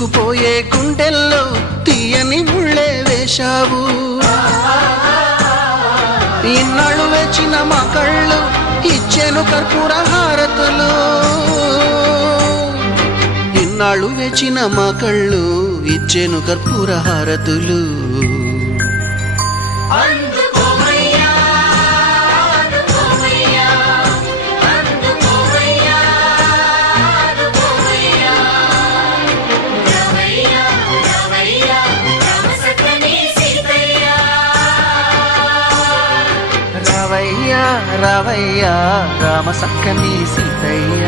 బిగుసుకుపోయే గుండెల్లో తీయని ముళ్ళే వేశావు. ఇన్నాళ్ళు వేచిన మా కళ్ళు ఇచ్చెను కర్పూర హారతులు. ఇన్నాళ్ళు వేచిన మా కళ్ళు ఇచ్చెను కర్పూర హారతులు. రావయ్యా రావయ్యా రామ సక్కని సీతయ్య.